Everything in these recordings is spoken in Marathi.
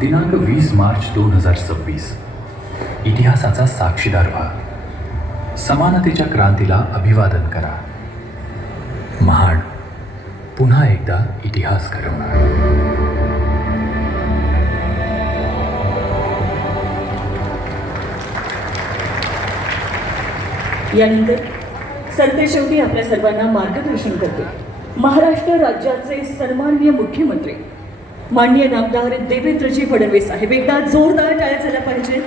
दिनांक 20 मार्च 2026. इतिहासाचा साक्षीदार व्हा. समानतेच्या क्रांतीला अभिवादन करा. महाड पुन्हा एकदा इतिहास घडवणार. यानंतर सरतेशेवटी आपल्या सर्वांना मार्गदर्शन करते महाराष्ट्र राज्याचे सन्माननीय मुख्यमंत्री माननीय नामदार देवेंद्रजी फडणवीस साहेब. एकदा जोरदार टाळ्या झाल्या पाहिजे.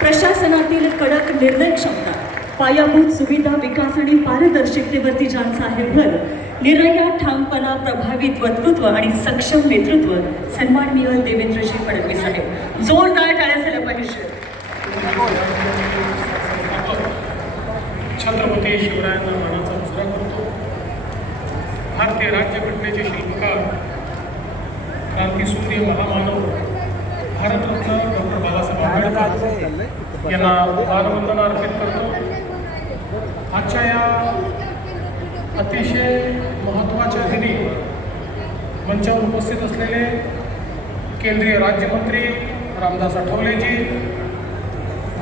प्रशासनातील कडक निर्णय क्षमता, पायाभूत सुविधा विकास आणि पारदर्शकतेवरती ज्यांचा आहे भर, निर्णया ठामपणा, प्रभावित वक्तृत्व आणि सक्षम नेतृत्व सन्माननीय देवेंद्रजी फडणवीस साहेब. जोरदार टाळ्या झाल्या पाहिजे. छत्रपती शिवरायांना मानाचा मुजरा करतो. भारतीय राज्यघटनेचे शिल्पकार, क्रांतीसूर्य महामानव, भारतरत्न डॉक्टर बाबासाहेब आंबेडकर यांना मानवंदना अर्पित करतो. आजच्या या अतिशय महत्त्वाच्या दिनी मंचावर उपस्थित असलेले केंद्रीय राज्यमंत्री रामदास आठवलेजी,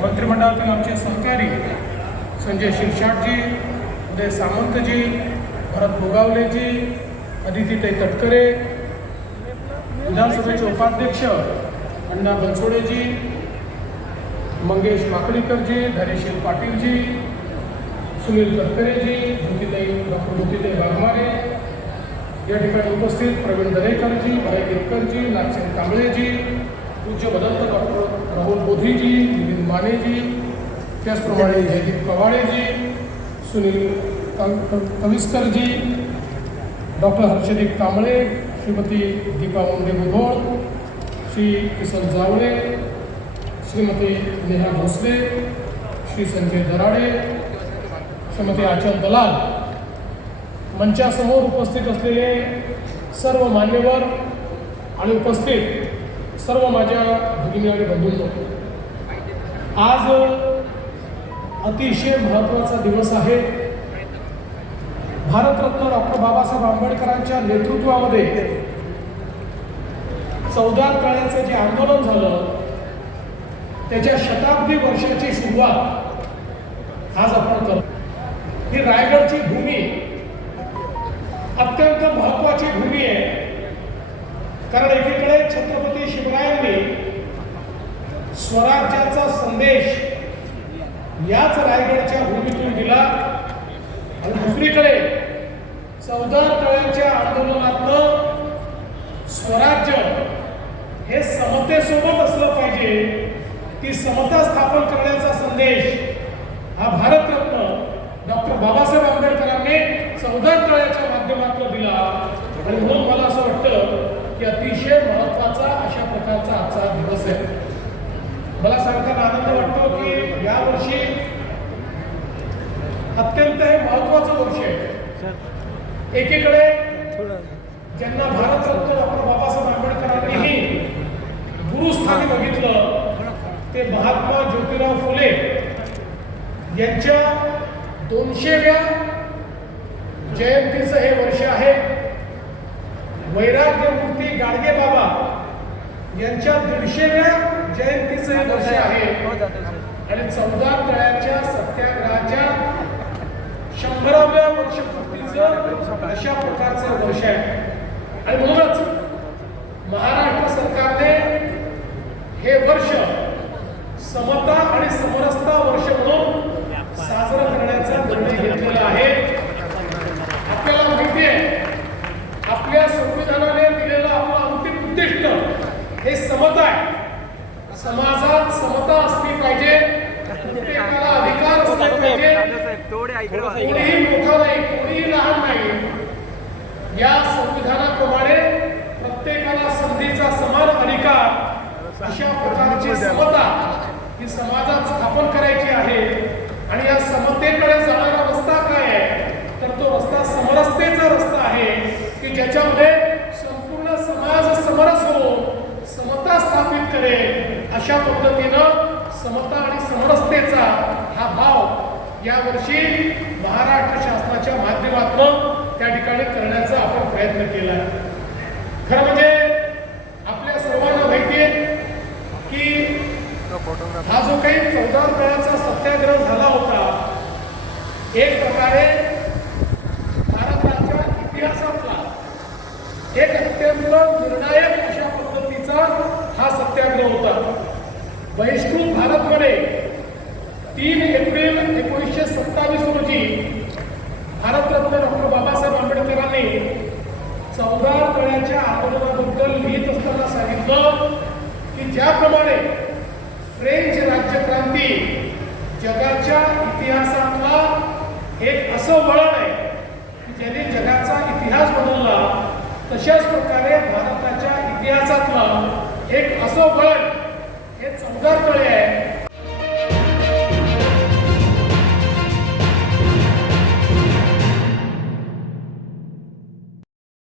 मंत्रिमंडळातील आमचे सहकारी संजय शिरसाटजी, उदय सामंतजी, भरत भोगावलेजी, अदितीताई तटकरे, विधानसभेचे उपाध्यक्ष अण्णा बनसोडेजी, मंगेश माकडीकरजी, धैर्यशील पाटीलजी, सुनील तटकरेजी, डॉक्टर ज्योतिताई वाघमारे, या ठिकाणी उपस्थित प्रवीण दरेकरजी, भाई केतकरजी, नागसेन कांबळेजी, पूज्य भदंत डॉक्टर राहुल बोधीजी, मिलिंद मानेजी, त्याचप्रमाणे जयदीप कवाडेजी, सुनील कविस्करजी, डॉक्टर हर्षदीप कांबळे, श्रीमती दीपा मुंडे मुधोळ, श्री किसन जावळे, श्रीमती नेहा भोसले, श्री संजय दराडे, श्रीमती आचल दलाल, मंचासमोर उपस्थित असलेले सर्व मान्यवर आणि उपस्थित सर्व माझ्या भगिनी आणि बंधूंनो, आज अतिशय महत्त्वाचा दिवस आहे. भारतरत्न डॉक्टर बाबासाहेब आंबेडकरांच्या नेतृत्वामध्ये 14 तळ्याचं जे आंदोलन झालं त्याच्या शताब्दी वर्षाची सुरुवात आज आपण करतो. ही रायगडची भूमी अत्यंत महत्त्वाची भूमी आहे, कारण एकीकडे छत्रपती शिवरायांनी स्वराज्याचा संदेश याच रायगडच्या भूमीतून दिला आणि दुसरीकडे 14 तळ्याच्या आंदोलनातनं स्वराज्य हे समतेसोबत असलं पाहिजे, ती समता स्थापन करण्याचा संदेश हा भारतरत्न डॉक्टर बाबासाहेब आंबेडकरांनी 14 तळ्याच्या माध्यमातून दिला. आणि म्हणून मला असं वाटतं की अतिशय महत्त्वाचा अशा प्रकारचा आजचा दिवस आहे. मला सांगताना आनंद वाटतो की यावर्षी अत्यंत हे महत्त्वाचं वर्ष आहे. एकीकडे ज्यांना भारतरत्न डॉक्टर बाबासाहेब आंबेडकरांनीही गुरुस्थानी बघितलं ते महात्मा ज्योतिराव फुले यांच्या 200व्या जयंतीचं हे वर्ष आहे. वैराग्यमूर्ती गाडगे बाबा यांच्या 150व्या जयंतीचं हे वर्ष आहे. आणि 14 तळ्याच्या सत्याग्रहाच्या 100व्या वर्षपूर्तीचं अशा प्रकारचं वर्ष आहे. आणि म्हणूनच महाराष्ट्र सरकारने हे वर्ष समता आणि समरसता वर्ष म्हणून साजरं करण्याचा निर्णय घेतलेला आहे. आपल्याला माहिती आहे आपल्या संविधानाने दिलेलं आपलं अंतिम उद्दिष्ट हे समता आहे. समाजात समता असली पाहिजे, प्रत्येकाला अधिकार असला पाहिजे, कोणीही मोठा नाही, कोणीही लहान नाही. या संविधानाप्रमाणे प्रत्येकाला संधीचा समान अधिकार अशा प्रकारची समता ही समाजात स्थापन करायची आहे. आणि या समतेकडे जाणारा रस्ता काय आहे तर तो रस्ता समरसतेचा रस्ता आहे की ज्याच्यामध्ये संपूर्ण समाज समरस होऊन समता स्थापित करेल. अशा पद्धतीनं समता आणि समरसतेचा हा भाव यावर्षी महाराष्ट्र शासनाच्या माध्यमातून त्या ठिकाणी करण्याचा आपण प्रयत्न केला. खरं म्हणजे आपल्या सर्वांना माहिती आहे हा जो काही 14 तळ्याचा सत्याग्रह झाला होता, एक प्रकारे भारताच्या इतिहासातला एक अत्यंत निर्णायक अशा पद्धतीचा हा सत्याग्रह होता. बहिष्कृत भारतमध्ये 3 एप्रिल 1927 रोजी भारतरत्न डॉक्टर बाबासाहेब आंबेडकरांनी 14 तळ्याच्या आंदोलनाबद्दल लिहित असताना सांगितलं की ज्याप्रमाणे फ्रेंच राज्यक्रांती जगाच्या इतिहासातला एक असं वळण आहे की ज्याने जगाचा इतिहास बदलला, तशाच प्रकारे भारताच्या इतिहासातलं एक असं वळण हे 14 तळे आहे